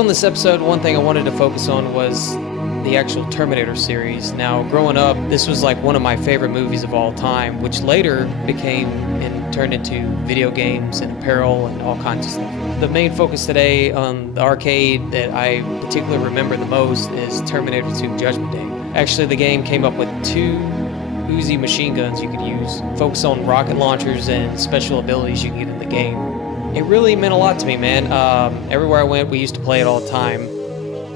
on this episode, one thing I wanted to focus on was the actual Terminator series. Now, growing up, this was like one of my favorite movies of all time, which later became and turned into video games and apparel and all kinds of stuff. The main focus today on the arcade that I particularly remember the most is Terminator 2 Judgment Day. Actually, the game came up with two Uzi machine guns you could use, focus on rocket launchers and special abilities you can get in the game. It really meant a lot to me, man. Everywhere I went, we used to play it all the time.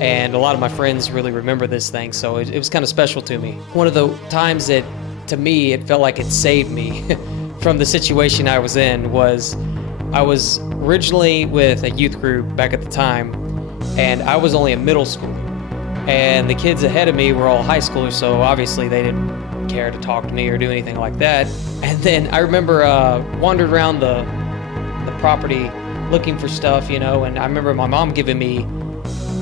And a lot of my friends really remember this thing, so it was kind of special to me. One of the times that, to me, it felt like it saved me from the situation I was in was I was originally with a youth group back at the time, and I was only in middle school. And the kids ahead of me were all high schoolers, so obviously they didn't care to talk to me or do anything like that. And then I remember wandered around the property looking for stuff, and I remember my mom giving me,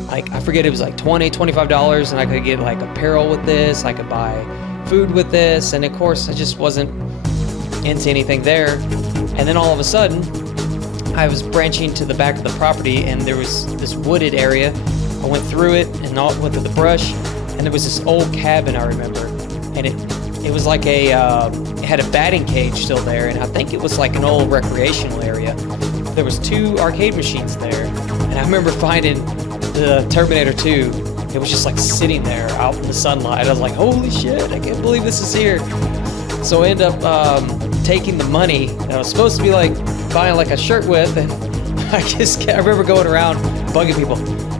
I forget, it was like $20, $25, and I could get like apparel with this, I could buy food with this, and of course I just wasn't into anything there. And then all of a sudden, I was branching to the back of the property, and there was this wooded area. I went through it and went through the brush, and there was this old cabin I remember, and it was like it had a batting cage still there, and I think it was like an old recreational area. There was two arcade machines there, and I remember finding the Terminator 2, it was just like sitting there out in the sunlight. I was like, holy shit, I can't believe this is here. So I ended up taking the money that I was supposed to be like buying like a shirt with, and I remember going around bugging people,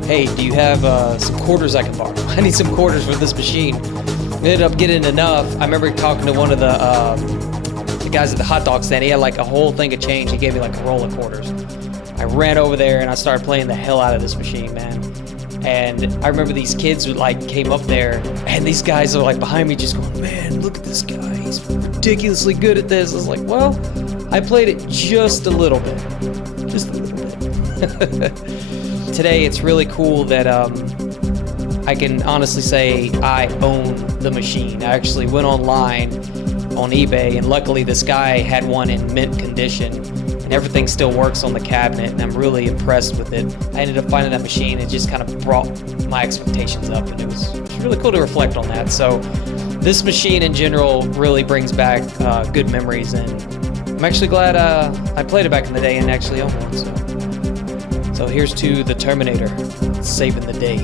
hey, do you have some quarters I can borrow? I need some quarters for this machine. I ended up getting enough. I remember talking to one of the guys at the hot dog stand. He had like a whole thing of change. He gave me like a roll of quarters. I ran over there and I started playing the hell out of this machine, man. And I remember these kids who like came up there, and these guys are like behind me just going, man, look at this guy. He's ridiculously good at this. I was like, well, I played it just a little bit. Just a little bit. Today, it's really cool that I can honestly say I own the machine. I actually went online on eBay, and luckily this guy had one in mint condition. Everything still works on the cabinet, and I'm really impressed with it. I ended up finding that machine. It just kind of brought my expectations up, and it was really cool to reflect on that. So this machine in general really brings back good memories, and I'm actually glad I played it back in the day and actually owned one. So here's to the Terminator saving the day.